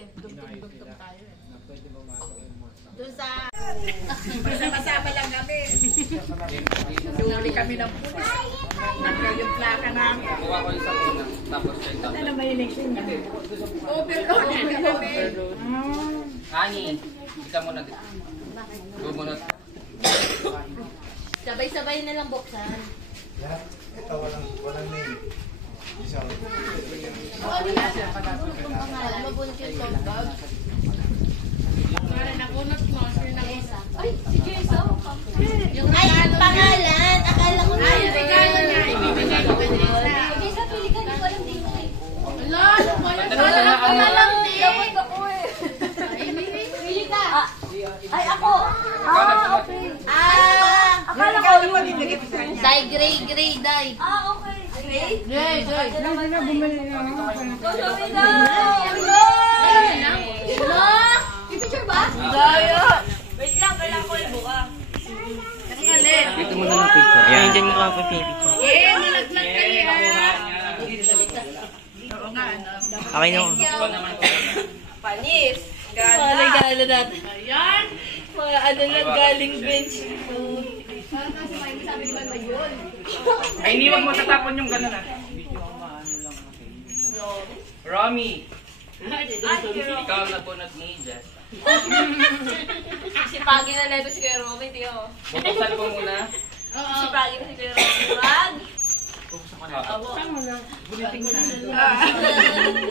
eh. Dugtong tayo eh. Pwede bumasok yung morsa. Doon sa... Masama lang kami. Suli kami ng pulis. Nagkaw yung plaka namin. Kuha ko yung sa una. Tapos check out. Ano may election na? Overload kami. Ani, isa muna dito. Go muna. Sabay-sabay na lang buksan. Lahat, ito walang name. Isang. Ano na siya? Mabunot yung tote bag. Para nakunot mo, sila na isa. Ay, si Jessa. Ay, pangalan. Akala ko na. Ay, regalo niya. Ibibigay ko ba niya? Jessa, pili ka. Di ko alam dito eh. Wala, wala. Wala lang din. Dapat ako eh. Pili ka. Ay, ako. Okay. Akala ko yung dye, gray, dye. Okay. Gray? Jay. Ikaw sabi na. I-picture ba? Daya. Wait lang, kailangan ko yung buka. Dito muna ng picture. Yan, dyan mo ako pipicture. Eh, malaglag kayo. Oo nga, ano. Okay na. Panis. Gala natin. Ayan. Mga ano lang galing bench. Ay, iniwag mo tatapon yung gano'n ah. Romy. Ikaw na po nag-media. Sipagin na neto si Kuya Romy, tiyo. Bubuksan ko muna. Sipagin na si Kuya Romy. Wag! Bulitin mo na.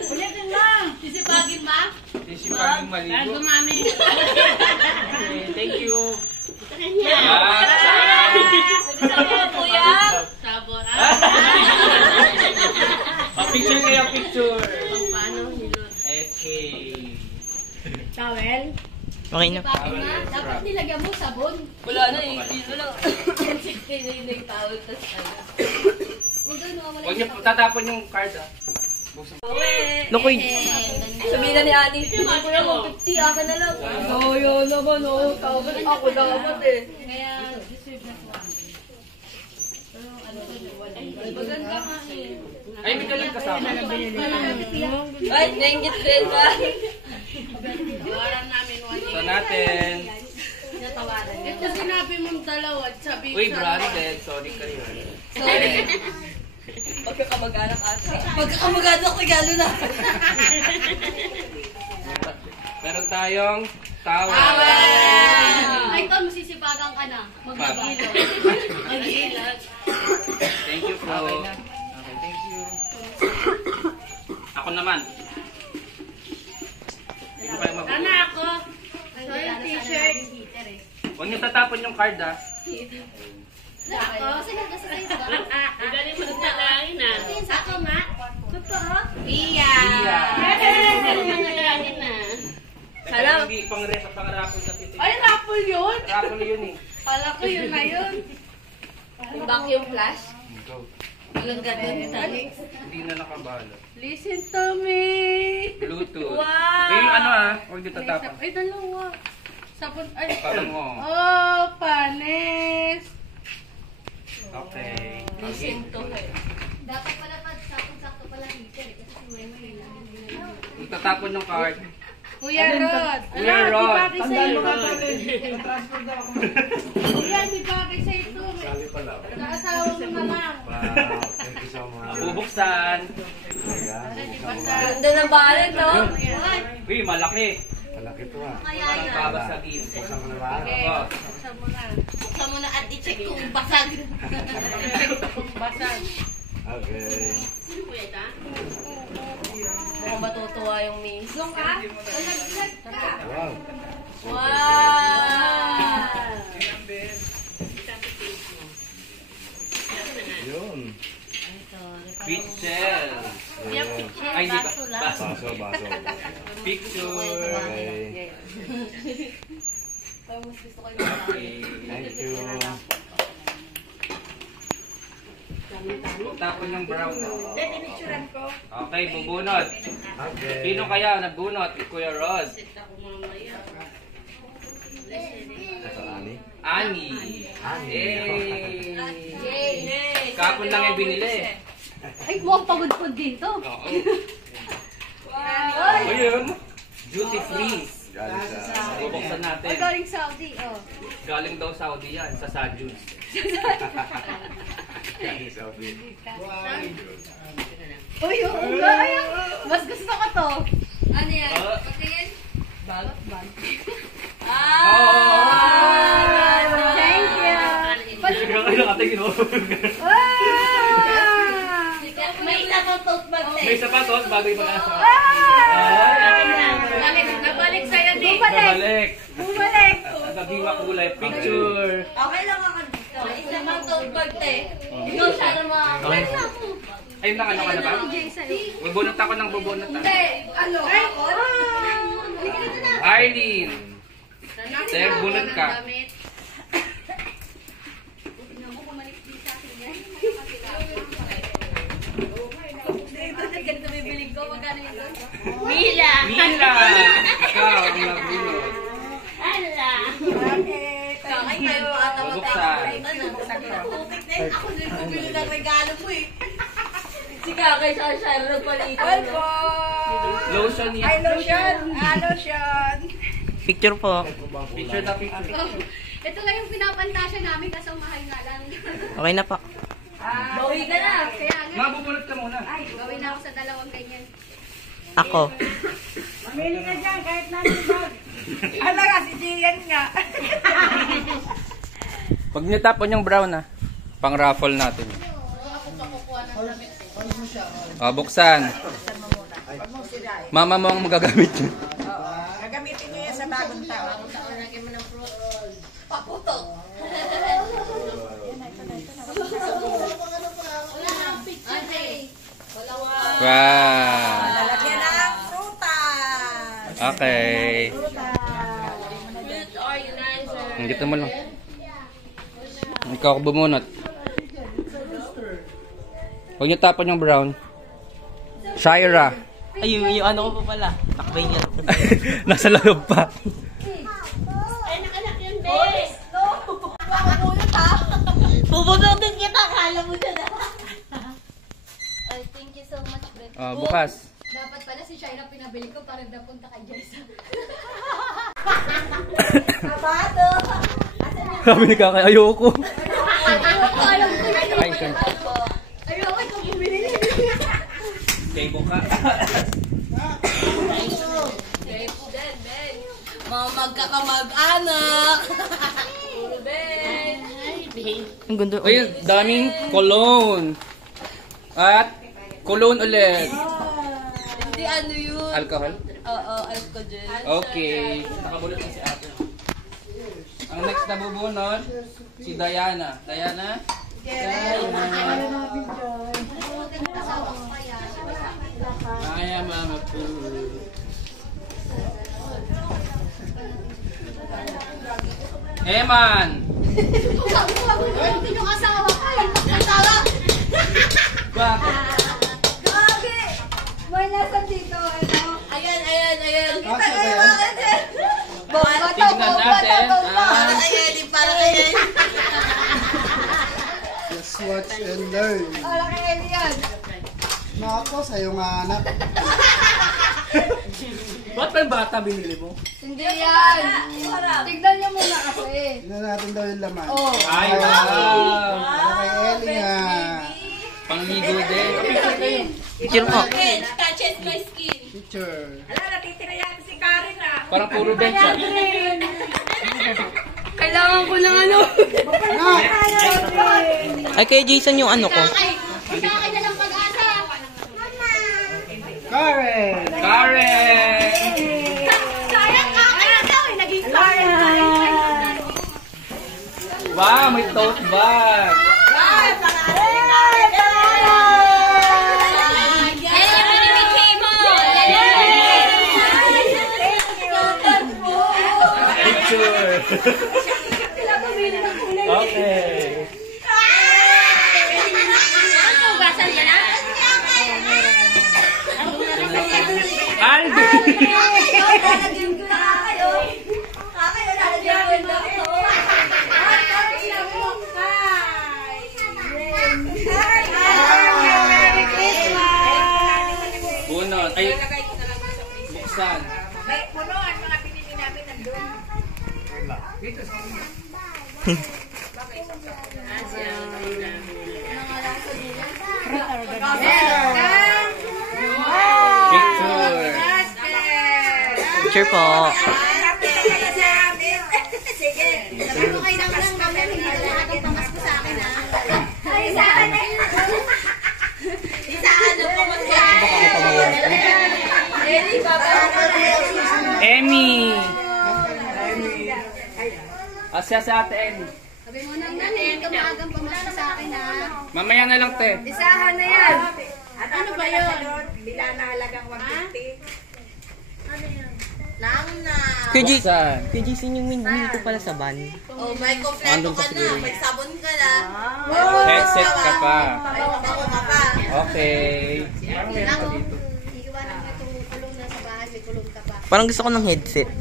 Ulitin na! Sisipagin ma? Sisipagin maligo. Bago mami. Thank you. Pwede sabi mo, kuya? Sabor. Picture kayo, picture. Paano hilot? Okay. Towel? Okay na. Sipagin na? Dapat nilagyan mo sabon. Wala na eh. Dito lang. 60 na yung tawag. Tapos ano. Huwag niyo tatapon yung card ah. Lokoy. Sabihin na ni Ani, hindi ko na mag-50, akin na lang. Oo, yun naman, oo. Tawag ako dapat eh. Kaya, deserve na po. Maganda nga eh. Ay, may ganun kasama. Ay, nainggit din ba? Tawaran namin So natin. Natawaran niya. Ito sinabi mong dalawa at sabi Uy, branded. Sorry kayo. Sorry. Pagkakamag-anak ata. Pagkakamag-anak, regalo na. Meron tayong towel. Ay, Tom, masisipagan ka na. Mag-ilot. Mag-ilot. Thank you po. Okay, thank you. Ako naman. Hindi ko kayo mag- Sana ako. So yung t-shirt. Huwag niyo tatapon yung card ah. Ako? Sila nasa sa'yo ba? Galing mo na langin na. Ako nga? Totoo? Iya. Langin na. Teka, hindi pang-rapple na titig. Ay, raffle yun. Rapple yun eh. Kala ko yun na yun. Yung vacuum flash? Go. Walang ganun. Hindi na nakabalo. Listen to me. Bluetooth. Wow! Eh, yung ano ah. Huwag niyo tatapon. Ay, dalawa. Sabon. Ay. Parang mo. Oh, panis. Okay. Listen to her. Dapat pala pag sakto pala heater eh. Kasi si Meme Kung tatapon yung card. Kuya Rod. Kuya Rod. Tandaan mo ka pa rin. Transfer daw ako. Kuya, di ba kay sa ito? Sali pala. Sa asawa mo na lang. Wow, thank you so much. Bubuksan. Ganda ng balag, no? Uy, malaki. Malaki to ah. Parang babasagin. Buksan mo na ba? Oh. Buksan mo na. Buksan mo na at i-check kung basag. Basag. Okay. Sino kuya ita? Mukhang matutuwa yung miss. Zong ka? Alaglag ka. Wow. Wow! Yun. Pixel. Ay, hindi ba? Baso. Baso. Picture. Okay. Parang mas gusto ko yung Okay. Thank you. Tapon yung brown. Pinicturean ko. Okay, bubunot. Okay. Sino kaya nagbunot? Kuya Rod. Sit ako mamaya. Ito, Ani. Ani. Ani. Yay! Kapon lang yung binili. Ay, mukhang pagod-pagod dito. Oo. Wow! Ayun. Duty free. Galing sa... Bubuksan natin. Galing Saudi, oh. Galing daw Saudi yan, sa Sajus. Galing sa Saudi. Uy, ay, mas gusto ko to. Ano yan? Patingin? Bag? Thank you. Siguro kayo nakatingin, oh. May isa pang tote bag. May sapatos, bago yung pag-asa. Nabalik sa'yo, Nick. Babalik. Bumalik. Sabiwa kulay, picture. Okay lang ako dito. May isa pang tote bag, te. Ikaw siya naman. Okay. Ayun na, ano ka na ba? Bubunot ako ng bubunot. Hindi. Ano? Ako? Halika dito na. Arlene. Te, bunot ka. Ganito bibiling ko. Magkano yun doon? Mila. Mila. Ikaw ang nagbunot. Ala. Kakay kayo ata Bubuksan. Ako din bumili ng regalo mo eh. Si Kakay sa Shire nagpalito. Lotion yan. Ay, lotion. Lotion. Picture po. Picture na picture. Ito lang yung pinapantasya namin kasi mahal nga lang. Okay na po. Bawi ka na. Kaya nga. Mabubunot ka muna. Ay, bawi na ako sa dalawang ganyan. Ako. Mamili ka dyan kahit natin bag. Ano nga, si Gian nga. Pag nitapon yung brown na, pang raffle natin. Buksan. Mama mo ang magagamit yun. Gagamitin niyo yan sa bagong taon. Lagyan mo ng fruit. Paputo. Wow. Lalagyan ng prutas. Okay. Fruit organizer. Dito mo lang. Ikaw ako bumunot. Huwag niyo tapon yung brown. Shira. Ay, yung ano ko po pala. Takbay niya. Nasa loob pa. Anak-anak yun, Bes. No. Baka mulot ha. Bubunutin kita. Kala mo dyan ha. Ay, thank you so much, Bes. Bukas. Dapat pala si Shira pinabili ko para napunta kay Jason. Kabato. Sabi ni Kakay, ayoko. Alam ko yun. Ay, sir. Ayoko ito bumili. Kay Buka. Mga magkakamag-anak. Ben. Ang ganda. Ayun, daming cologne. At cologne ulit. Hindi ano yun. Alcohol? Oo, alcohol dyan. Okay. Nakabulot na si ate. Ang next na bubunod, si Diana. Diana? Ay, mama po. Eman! Sabi ko, bunutin yung asawa ko. Asawa! Bakit? Gagi! May nasa dito, ano? Ayan. Kita kayo mga dyan. Tignan natin. Para kayo, para kayo. Just watch and learn. Para kayo yan. Nako, sa'yo nga anak. Ba't pa yung bata binili mo? Hindi yan. Tignan niyo muna kasi. Tignan natin daw yung laman. Oh. Ay, wow! Para kay Ellie nga. Pangligo din. Picture po. Touches my skin. Picture. Ala, natitira yan si Karen ah. Parang puro bench yan. Kailangan ko ng ano. Ay, kay Jason yung ano ko. Ay, sa akin na lang pag-asa. Karen! Karen! Sayang ka kayo daw eh. Naging Karen. Wow, may tote bag. Picture. Okay. Aldi. Bunot. Ay, buksan. May puno at mga pinili namin nandun. Dito sa picture. Picture po. Sige. Sabi ko kayo nang mamaya hindi ka nakatang pamasko sa akin ha. Ay, sa akin na yun. Isa ano po mo siya. Eri, baba. Emmy. Asya sa ate Emmy. Sabi mo nang hindi ka maagang pamasko sa akin ha. Mamaya na lang, te. Isahan na yan. Ano ba yun? Bila na halagang 150. Nang na. Kuya Jason, Buksan. Kuya Jason yung window pala sa van. Oh, may kompleto ka na. May sabon ka na. Headset ka pa. May mabango ka pa. Okay. Iiwan ang itong kulong na sa bahay. May kulong ka pa. Parang gusto ko ng headset.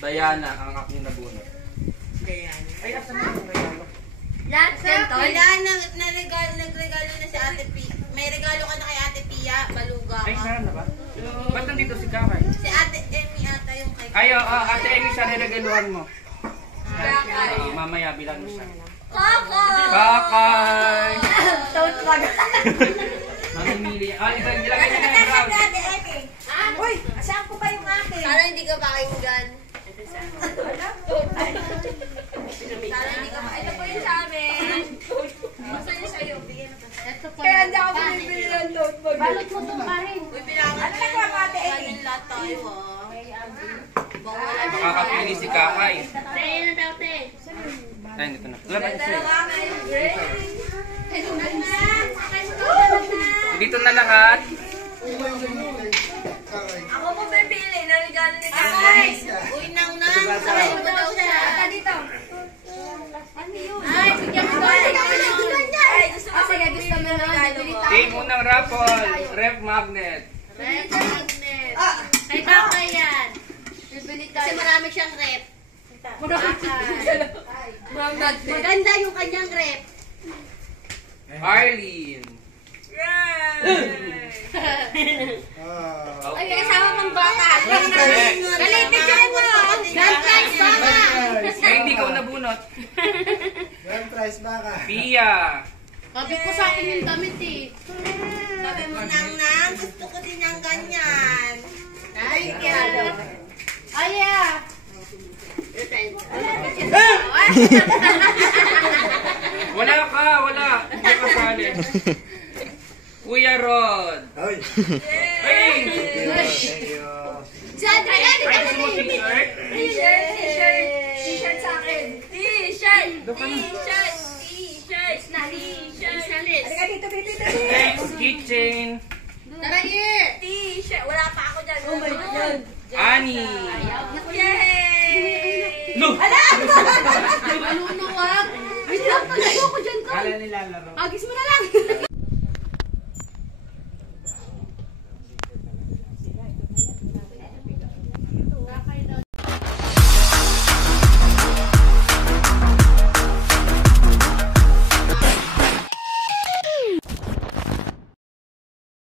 Diana, ang aking nabunot. Lahat ganito. Wala, nagregalo na si Ate P. May regalo ka na kay Ate Pia. Baluga Ay, ka. saan na ba? Ba't nandito si Kakay? Si Ate Emmy ata yung kay Ay, ate Emmy, siya niregaluhan mo. Kakay. Mamaya bilang mo siya. Kakay! Kakay! Toad bag. Mamimili. Ilagay niya na yung brown. Uy, saan ko ba yung akin? Sana hindi ka pakinggan. Sana hindi ka pakinggan. Ito po yung sa amin. Gusto niyo sa'yo. Bigyan mo. Ito po. Kaya hindi ako bumibili ng tote bag. Balot mo ito pa rin. Uy, bilangan Ano nagawa mo, Ate Emmy? Kanin lahat tayo ah. Makakapili si Kakay. Tayo na daw, te. Ay, dito na. Laban siya. Dito na lahat. Ako po pipili na regalo ni Kakay. Uy, nang. Sakay mo daw siya. Dito. Ano yun? Ay, bigyan mo daw. Ay, gusto mo. Sige, gusto mo na regalo mo. Team unang raffle. Ref magnet. Red magnet. Kay Kakay yan. Kasi marami siyang rep. Maganda yung kanyang rep. Arlene. Ah. Ay, kasama pang baka. Next. Galit, picture mo. God prize baka. Ay, hindi ka nabunot. Grand prize baka. Pia. Sabi ko sa akin yung damit eh. Sabi mo nang, gusto ko din yung ganyan. Ay, kaya. Ay, yeah. Wala ka, wala. Hindi ka sali. Kuya Rod. Hoy. Hey! Sandra, yan. Ay, gusto mo t-shirt? T-shirt sa akin. T-shirt. T-shirt. Halika dito. Next, keychain. Tara here. T-shirt. Wala pa ako dyan. Oh my God. Ani. Yay! No! Ano, wag? Wait lang, pag-ayaw ko dyan ko. Kala nilalaro. Agis mo na lang.